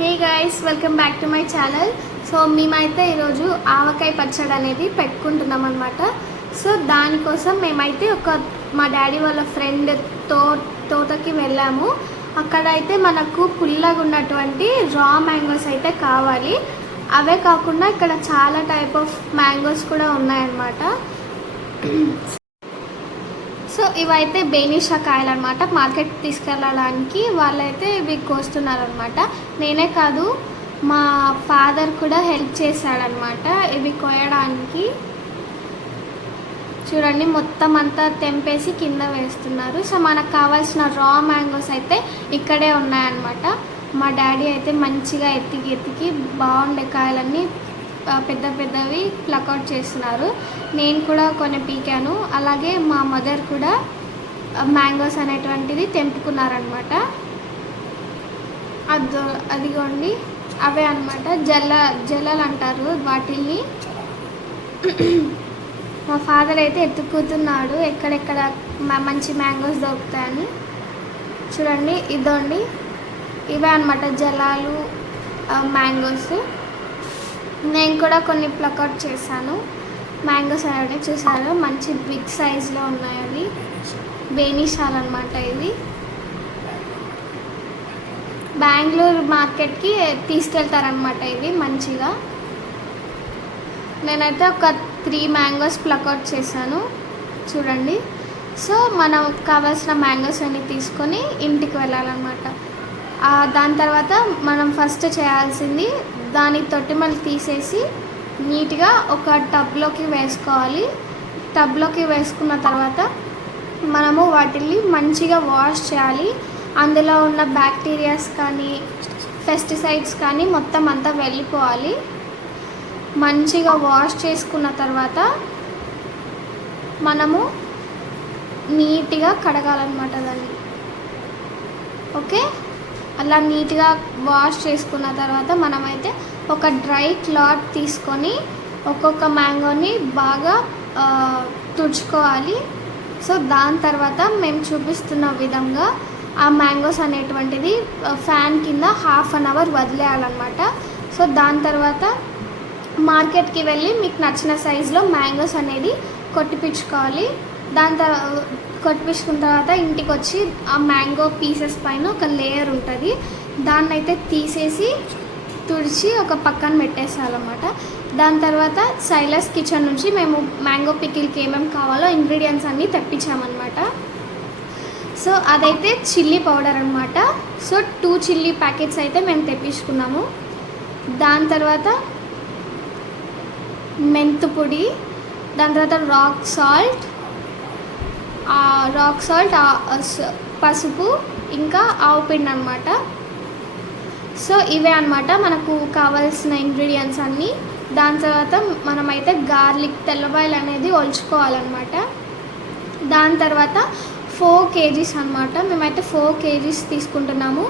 Hey guys, welcome back to my channel. So మేమైతే ఈరోజు ఆవకాయ పచ్చడి అనేది పెట్టుకుంటున్నాం అనమాట. సో దానికోసం మేమైతే మా డాడీ వాళ్ళ ఫ్రెండ్ తోటకి వెళ్ళాము. అక్కడ అయితే మనకు పుల్లగా ఉన్నటువంటి రా మ్యాంగోస్ అయితే కావాలి. అవే కాకుండా ఇక్కడ చాలా టైప్ ఆఫ్ మ్యాంగోస్ కూడా ఉన్నాయన్నమాట. సో ఇవైతే బేనిషా కాయలు అనమాట. మార్కెట్ తీసుకెళ్ళడానికి వాళ్ళైతే ఇవి కోస్తున్నారనమాట. నేనే కాదు, మా ఫాదర్ కూడా హెల్ప్ చేశాడనమాట ఇవి కోయడానికి. చూడండి, మొత్తం అంతా తెంపేసి కింద వేస్తున్నారు. సో మనకు కావాల్సిన రా మ్యాంగోస్ అయితే ఇక్కడే ఉన్నాయన్నమాట. మా డాడీ అయితే మంచిగా ఎత్తికి బాగుండే కాయలన్నీ పెద్ద పెద్దవి ప్లక్అవుట్ చేస్తున్నారు. నేను కూడా కొన్ని పీకాను. అలాగే మా మదర్ కూడా మ్యాంగోస్ అనేటువంటిది తెంపుకున్నారనమాట. అదిగోండి, అవే అనమాట జల్లలు అంటారు వాటిల్ని. మా ఫాదర్ అయితే ఎత్తుకుతున్నాడు ఎక్కడెక్కడ మంచి మ్యాంగోస్ దొరుకుతాయని. చూడండి, ఇదోండి, ఇవే అనమాట జలాలు మ్యాంగోస్. నేను కూడా కొన్ని ప్లక్అవుట్ చేశాను. మ్యాంగోస్ అనేవి చూసారు, మంచి బిగ్ సైజులో ఉన్నాయి. అవి బేనిషాలు అనమాట. ఇది బెంగళూరు మార్కెట్కి తీసుకెళ్తారనమాట. ఇవి మంచిగా నేనైతే ఒక 3 మ్యాంగోస్ ప్లక్అవుట్ చేశాను. చూడండి. సో మనకు కావాల్సిన మ్యాంగోస్ అన్ని తీసుకొని ఇంటికి వెళ్ళాలన్నమాట. దాని తర్వాత మనం ఫస్ట్ చేయాల్సింది దాని తొట్టిమలు తీసేసి నీట్గా ఒక టబ్లోకి వేసుకోవాలి. టబ్లోకి వేసుకున్న తర్వాత మనము వాటిని మంచిగా వాష్ చేయాలి. అందులో ఉన్న బ్యాక్టీరియాస్ కానీ పెస్టిసైడ్స్ కానీ మొత్తం అంతా వెళ్ళిపోవాలి. మంచిగా వాష్ చేసుకున్న తర్వాత మనము నీట్గా కడగాలన్నమాట దాన్ని. ఓకే, అలా నీట్గా వాష్ చేసుకున్న తర్వాత మనమైతే ఒక డ్రై క్లాత్ తీసుకొని ఒక్కొక్క మ్యాంగోని బాగా తుడుచుకోవాలి. సో దాని తర్వాత మేము చూపిస్తున్న విధంగా ఆ మ్యాంగోస్ అనేటువంటిది ఫ్యాన్ కింద ½ అన్ అవర్ వదిలేయాలన్నమాట. సో దాని తర్వాత మార్కెట్కి వెళ్ళి మీకు నచ్చిన సైజులో మ్యాంగోస్ అనేది కొట్టిపించుకోవాలి. కొట్టిపించుకున్న తర్వాత ఇంటికి వచ్చి ఆ మ్యాంగో పీసెస్ పైన ఒక లేయర్ ఉంటుంది, దాన్ని అయితే తీసేసి తుడిచి ఒక పక్కన పెట్టేసాలన్నమాట. దాని తర్వాత సైలస్ కిచెన్ నుంచి మేము మ్యాంగో పికిల్కి ఏమేమి కావాలో ఇంగ్రీడియంట్స్ అన్నీ తెప్పించామన్నమాట. సో అదైతే చిల్లీ పౌడర్ అనమాట. సో 2 చిల్లీ ప్యాకెట్స్ అయితే మేము తెప్పించుకున్నాము. దాని తర్వాత మెంతు పొడి, దాని తర్వాత రాక్ సాల్ట్, పసుపు, ఇంకా ఆవు పిండి అనమాట. సో ఇవే అనమాట మనకు కావాల్సిన ఇంగ్రీడియంట్స్ అన్నీ. దాని తర్వాత మనమైతే గార్లిక్ తెల్లబాయలు అనేది ఒలుచుకోవాలన్నమాట. దాని తర్వాత 4 kgs అనమాట. మేమైతే 4 kgs తీసుకుంటున్నాము.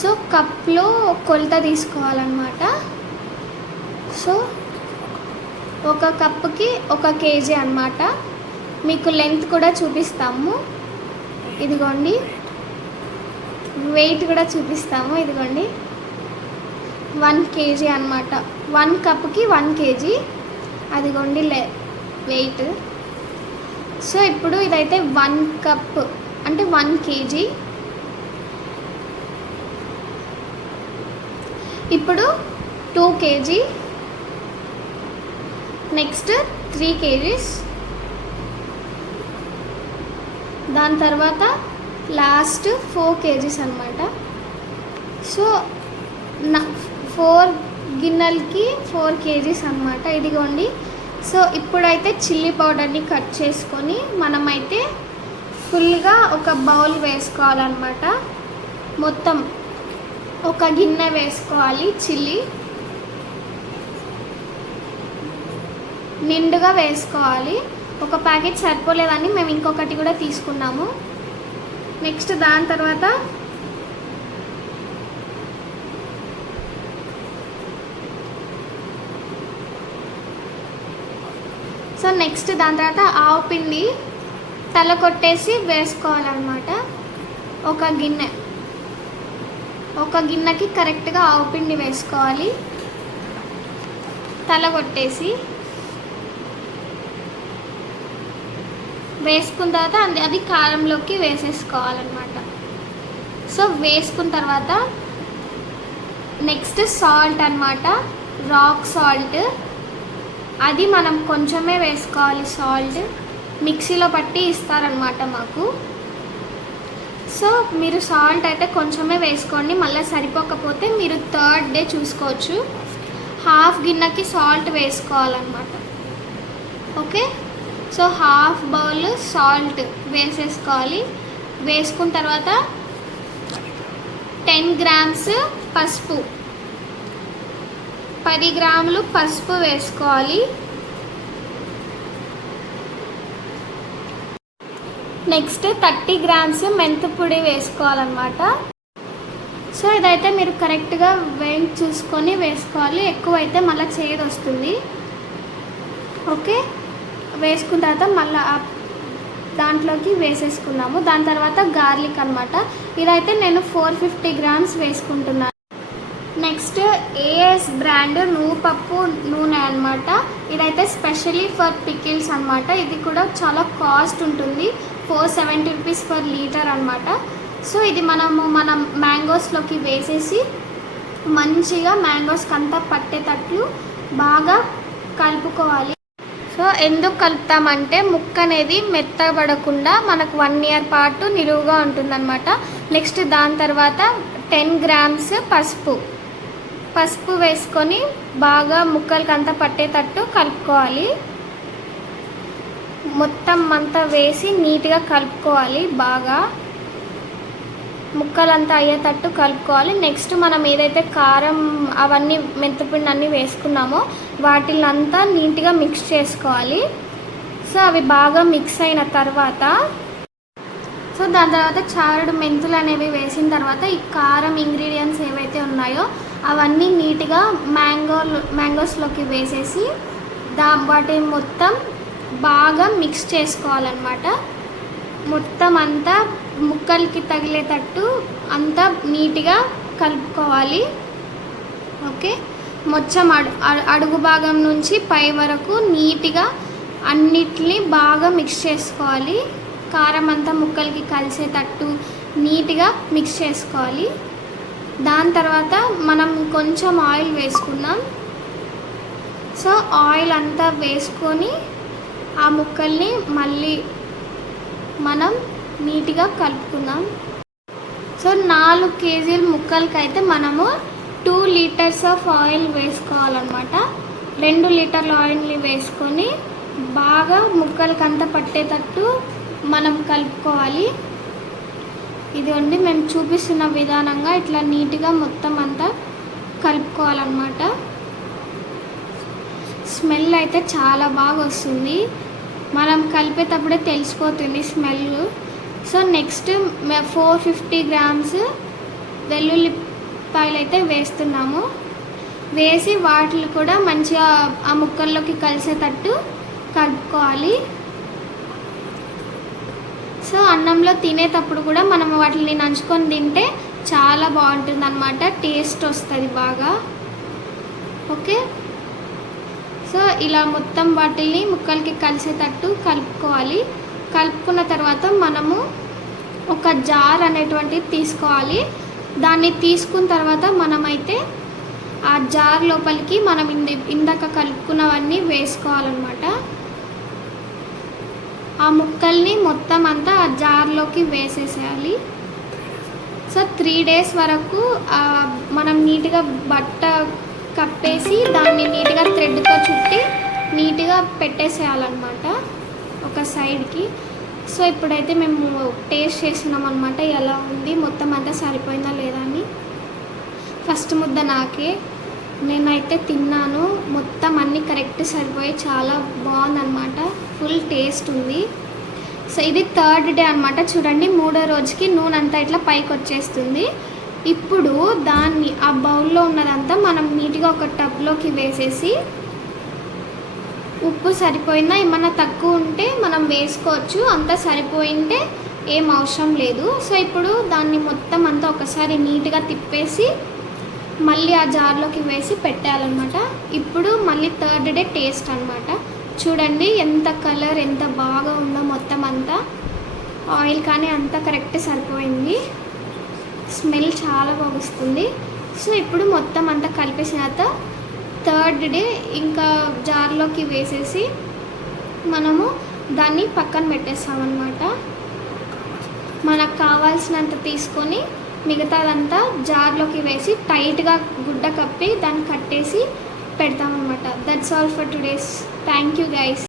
సో కప్లో కొలత తీసుకోవాలన్నమాట. సో ఒక కప్పుకి 1 kg అనమాట. మీకు లెంత్ కూడా చూపిస్తాము. ఇదిగోండి, వెయిట్ కూడా చూపిస్తాము. ఇదిగోండి, 1 kg అనమాట. 1 కప్కి 1 kg. అదిగోండి వెయిట్. సో ఇప్పుడు ఇదైతే 1 కప్ అంటే 1 kg. ఇప్పుడు 2 kg, నెక్స్ట్ 3 kgs, దాని తర్వాత లాస్ట్ 4 kgs అనమాట. సో 4 గిన్నెలకి 4 kgs అనమాట. ఇదిగోండి. సో ఇప్పుడైతే చిల్లీ పౌడర్ని కట్ చేసుకొని మనమైతే ఫుల్గా ఒక బౌల్ వేసుకోవాలన్నమాట. మొత్తం ఒక గిన్నె వేసుకోవాలి. చిల్లీ నిండుగా వేసుకోవాలి. ఒక ప్యాకెట్ సరిపోలేదని మేము ఇంకొకటి కూడా తీసుకున్నాము. నెక్స్ట్ దాని తర్వాత ఆవు పిండి తల కొట్టేసి వేసుకోవాలన్నమాట. ఒక గిన్నె ఒక గిన్నెకి కరెక్ట్గా ఆవు పిండి వేసుకోవాలి. తలగొట్టేసి వేసుకున్న తర్వాత అది కారంలోకి వేసేసుకోవాలన్నమాట. సో వేసుకున్న తర్వాత నెక్స్ట్ సాల్ట్ అన్నమాట, రాక్ సాల్ట్. అది మనం కొంచెమే వేసుకోవాలి. సాల్ట్ మిక్సీలో పట్టి ఇస్తారనమాట మాకు. సో మీరు సాల్ట్ అయితే కొంచెమే వేసుకోండి, మళ్ళీ సరిపోకపోతే మీరు థర్డ్ డే చూసుకోవచ్చు. హాఫ్ గిన్నెకి సాల్ట్ వేసుకోవాలన్నమాట. Okay, so half bowl salt వేసేసుకోవాలి. వేసుకున్న తర్వాత 10 గ్రామ్స్ పసుపు, 10 గ్రాములు పసుపు వేసుకోవాలి. నెక్స్ట్ 30 గ్రామ్స్ మెంతిపొడి వేసుకోవాలన్నమాట. సో ఇదైతే మీరు కరెక్ట్గా వేయించి చూసుకొని వేసుకోవాలి, ఎక్కువైతే మళ్ళీ చేదు వస్తుంది. ఓకే, వేసుకున్న తర్వాత మళ్ళీ దాంట్లోకి వేసేసుకున్నాము. దాని తర్వాత గార్లిక్ అనమాట. ఇదైతే నేను 450 గ్రామ్స్ వేసుకుంటున్నాను. నెక్స్ట్ ఏఎస్ బ్రాండ్ నువ్వుపప్పు నూనె అనమాట. ఇదైతే స్పెషలీ ఫర్ పికిల్స్ అనమాట. ఇది కూడా చాలా కాస్ట్ ఉంటుంది, 470 రూపీస్ పర్ లీటర్ అనమాట. సో ఇది మన మ్యాంగోస్లోకి వేసేసి మంచిగా మ్యాంగోస్కి అంతా పట్టేటట్లు బాగా కలుపుకోవాలి. సో ఎందుకు కలుపుతామంటే ముక్క అనేది మెత్తబడకుండా మనకు 1 ఇయర్ పాటు నిలువుగా ఉంటుందన్నమాట. నెక్స్ట్ దాని తర్వాత 10 గ్రామ్స్ పసుపు వేసుకొని బాగా ముక్కలకి అంతా పట్టేటట్టు కలుపుకోవాలి. మొత్తం అంతా వేసి నీట్గా కలుపుకోవాలి, బాగా ముక్కలంతా అయ్యేటట్టు కలుపుకోవాలి. నెక్స్ట్ మనం ఏదైతే కారం అవన్నీ మెంతిపిండి అన్నీ వేసుకున్నామో వాటిని అంతా నీట్గా మిక్స్ చేసుకోవాలి. సో అవి బాగా మిక్స్ అయిన తర్వాత దాని తర్వాత చారుడు మెంతులు అనేవి వేసిన తర్వాత ఈ కారం ఇంగ్రీడియంట్స్ ఏవైతే ఉన్నాయో అవన్నీ నీట్గా మ్యాంగోస్లోకి వేసేసి వాటిని మొత్తం బాగా మిక్స్ చేసుకోవాలన్నమాట. మొత్తం అంతా ముక్కలకి తగిలేటట్టు అంతా నీట్గా కలుపుకోవాలి. ఓకే, మొత్తం అడుగు భాగం నుంచి పై వరకు నీట్గా అన్నిటిని బాగా మిక్స్ చేసుకోవాలి. కారం అంతా ముక్కలకి కలిసేటట్టు నీట్గా మిక్స్ చేసుకోవాలి. దాని తర్వాత మనం కొంచెం ఆయిల్ వేసుకుందాం. సో ఆయిల్ అంతా వేసుకొని ఆ ముక్కల్ని మళ్ళీ మనం నీట్గా కలుపుకుందాం. సో 4 కేజీల ముక్కలకి అయితే మనము 2 లీటర్స్ ఆఫ్ ఆయిల్ వేసుకోవాలన్నమాట. 2 లీటర్ల ఆయిల్ని వేసుకొని బాగా ముక్కలకి అంతా పట్టేటట్టు మనం కలుపుకోవాలి. ఇదిగోండి మేము చూపిస్తున్న విధానంగా ఇట్లా నీట్గా మొత్తం అంతా కలుపుకోవాలన్నమాట. స్మెల్ అయితే చాలా బాగా వస్తుంది, మనం కలిపేటప్పుడే తెలిసిపోతుంది స్మెల్. సో నెక్స్ట్ 450 గ్రామ్స్ వెల్లుల్లిపాయలు అయితే వేస్తున్నాము. వేసి వాటిని కూడా మంచిగా ఆ ముక్కల్లోకి కలిసేటట్టు కలుపుకోవాలి. సో అన్నంలో తినేటప్పుడు కూడా మనం వాటిని నంచుకొని తింటే చాలా బాగుంటుంది అన్నమాట, టేస్ట్ వస్తుంది బాగా. ఓకే, సో ఇలా మొత్తం వాటిని ముక్కలకి కలిసేటట్టు కలుపుకోవాలి. కలుపుకున్న తర్వాత మనము ఒక జార్ అనేటువంటిది తీసుకోవాలి. దాన్ని తీసుకున్న తర్వాత మనమైతే ఆ జార్ లోపలికి మనం ఇందాక కలుపుకున్నవన్నీ వేసుకోవాలన్నమాట. ఆ ముక్కల్ని మొత్తం అంతా ఆ జార్లోకి వేసేసేయాలి. సో 3 డేస్ వరకు మనం నీట్గా బట్ట కప్పేసి దాన్ని నీట్గా థ్రెడ్తో చుట్టి నీట్గా పెట్టేసేయాలన్నమాట ఒక సైడ్కి. సో ఇప్పుడైతే మేము టేస్ట్ చేస్తున్నాం అనమాట, ఎలా ఉంది మొత్తం అంతా సరిపోయిందా లేదా అని. ఫస్ట్ ముద్ద నాకే, నేనైతే తిన్నాను, మొత్తం అన్నీ కరెక్ట్ సరిపోయి చాలా బాగుందన్నమాట, ఫుల్ టేస్ట్ ఉంది. సో ఇది 3rd డే అనమాట. చూడండి 3వ రోజుకి నూనె అంతా ఇట్లా పైకి వచ్చేస్తుంది. ఇప్పుడు దాన్ని ఆ బౌల్లో ఉన్నదంతా మనం నీట్గా ఒక టబ్లోకి వేసేసి ఉప్పు సరిపోయిందా, ఏమన్నా తక్కువ ఉంటే మనం వేసుకోవచ్చు, అంతా సరిపోయింటే ఏం అవసరం లేదు. సో ఇప్పుడు దాన్ని మొత్తం అంతా ఒకసారి నీట్గా తిప్పేసి మళ్ళీ ఆ జార్లోకి వేసి పెట్టాలన్నమాట. ఇప్పుడు మళ్ళీ థర్డ్ డే టేస్ట్ అనమాట. చూడండి ఎంత కలర్ ఎంత బాగా ఉందో, మొత్తం అంతా ఆయిల్ కానీ అంతా కరెక్ట్ సరిపోయింది. స్మెల్ చాలా బాగా వస్తుంది. సో ఇప్పుడు మొత్తం అంతా కలిపేసిన తర్వాత థర్డ్ డే ఇంకా జార్లోకి వేసేసి మనము దాన్ని పక్కన పెట్టేస్తామన్నమాట. మనకు కావాల్సినంత తీసుకొని మిగతాదంతా జార్లోకి వేసి టైట్గా గుడ్డ కప్పి దాన్ని కట్టేసి పెడతామన్నమాట. That's all for today's. Thank you guys.